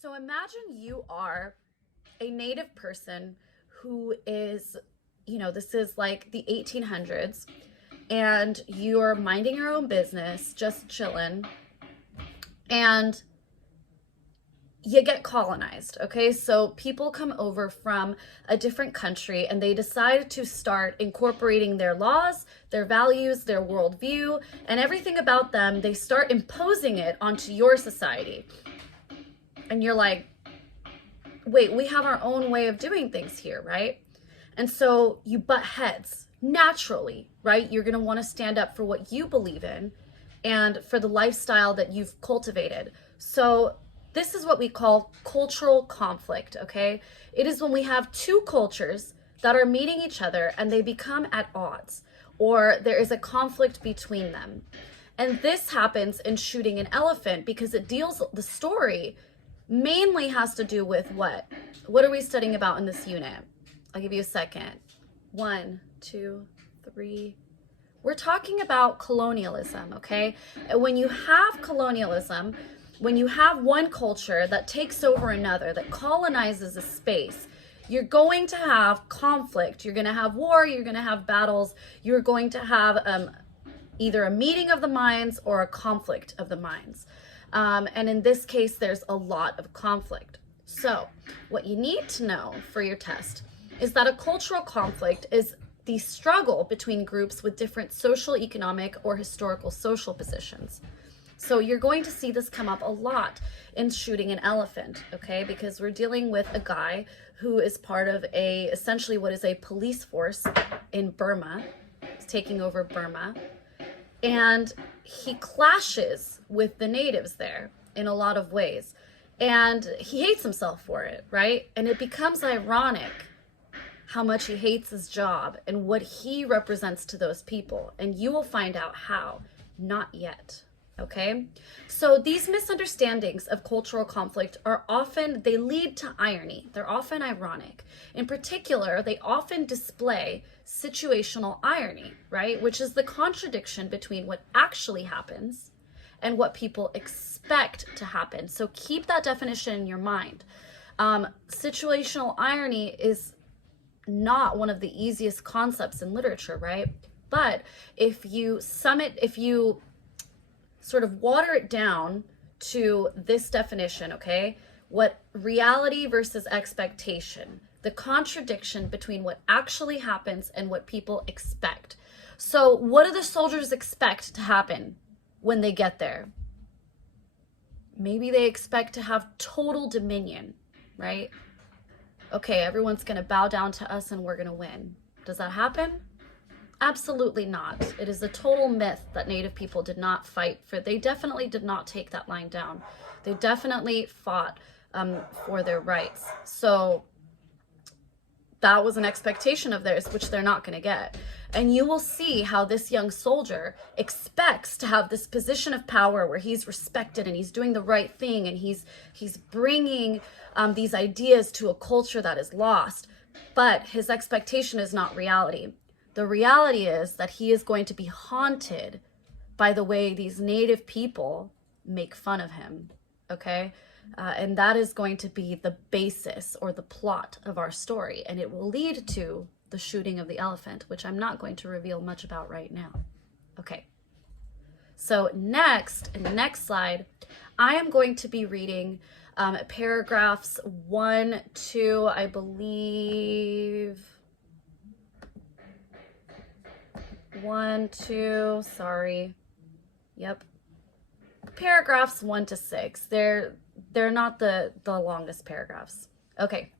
So imagine you are a native person who is, this is like the 1800s, and you're minding your own business, just chilling, and you get colonized, okay? So people come over from a different country and they decide to start incorporating their laws, their values, their worldview, and everything about them. They start imposing it onto your society. And you're like, wait, we have our own way of doing things here, right? And so you butt heads naturally, right? You're going to want to stand up for what you believe in and for the lifestyle that you've cultivated. So this is what we call cultural conflict, okay? It is when we have two cultures that are meeting each other and they become at odds, or there is a conflict between them. And this happens in Shooting an Elephant because the story mainly has to do with what? What are we studying about in this unit? I'll give you a second. 1, 2, 3. We're talking about colonialism, okay? When you have colonialism, when you have one culture that takes over another, that colonizes a space, you're going to have conflict. You're going to have war. You're going to have battles. You're going to have either a meeting of the minds or a conflict of the minds. And in this case, there's a lot of conflict. So what you need to know for your test is that a cultural conflict is the struggle between groups with different social, economic, or historical social positions. So you're going to see this come up a lot in Shooting an Elephant, okay? Because we're dealing with a guy who is part of essentially what is a police force in Burma. He's taking over Burma. And he clashes with the natives there in a lot of ways. And he hates himself for it, right? And it becomes ironic how much he hates his job and what he represents to those people. And you will find out how, not yet. Okay? So these misunderstandings of cultural conflict they lead to irony. They're often ironic. In particular, they often display situational irony, right? Which is the contradiction between what actually happens and what people expect to happen. So keep that definition in your mind. Situational irony is not one of the easiest concepts in literature, right? But if you sort of water it down to this definition, okay? What reality versus expectation, the contradiction between what actually happens and what people expect. So what do the soldiers expect to happen when they get there? Maybe they expect to have total dominion, right? Okay, everyone's going to bow down to us and we're going to win. Does that happen? Absolutely not. It is a total myth that Native people did not fight for. They definitely did not take that line down. They definitely fought for their rights. So that was an expectation of theirs, which they're not going to get. And you will see how this young soldier expects to have this position of power where he's respected and he's doing the right thing and he's bringing these ideas to a culture that is lost. But his expectation is not reality. The reality is that he is going to be haunted by the way these native people make fun of him, okay? And that is going to be the basis or the plot of our story. And it will lead to the shooting of the elephant, which I'm not going to reveal much about right now. Okay. So next, in the next slide, I am going to be reading paragraphs 1, 2, I believe... 1, 2, sorry. Yep. Paragraphs 1 to 6. They're not the longest paragraphs. Okay.